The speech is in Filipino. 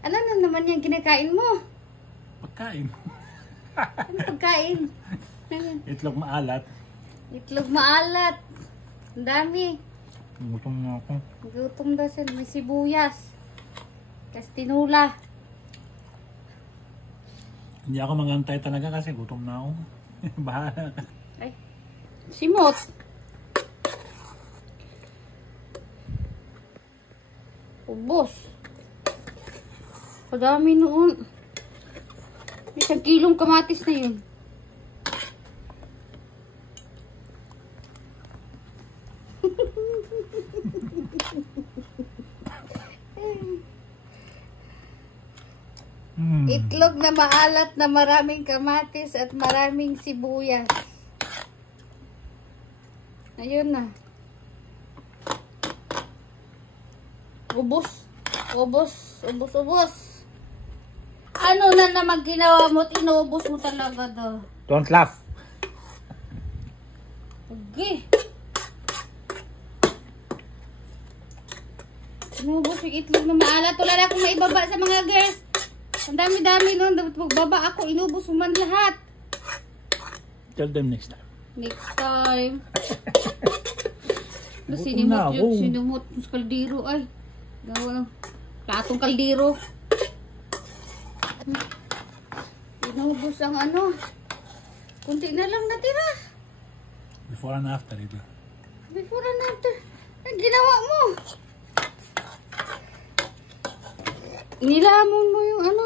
Ano na naman yung kinakain mo? Pagkain. Ano pagkain? Itlog maalat. Itlog maalat. Ang dami. Gutom na ako. Gutom daw siya. May sibuyas. Kastinula. Hindi ako magantay talaga kasi gutom na ako. Bahala ka. Ay. Simot. Ubos. Kadami noon. Isang kilong kamatis na yun. Itlog na maalat na maraming kamatis at maraming sibuyas. Ayun na. Ubos. Ubos. Ubos. Ubos. Ano na naman ginawa mo at inubos mo talaga daw? Don't laugh. Okay. Inubos yung itlog na maalat. Wala na akong maibaba sa mga girls. Ang dami-dami nun. Dapat magbaba ako. Inubos mo man lahat. Tell them next time. Next time. Gutom Sinimot na yun. ako. Sinimot yung kaldero. Ay. Gawa ng platong kaldero. Inubos ang ano. Kunti na lang natira. Before and after ito. Before and after. Ang ginawa mo. Inilamon mo yung ano.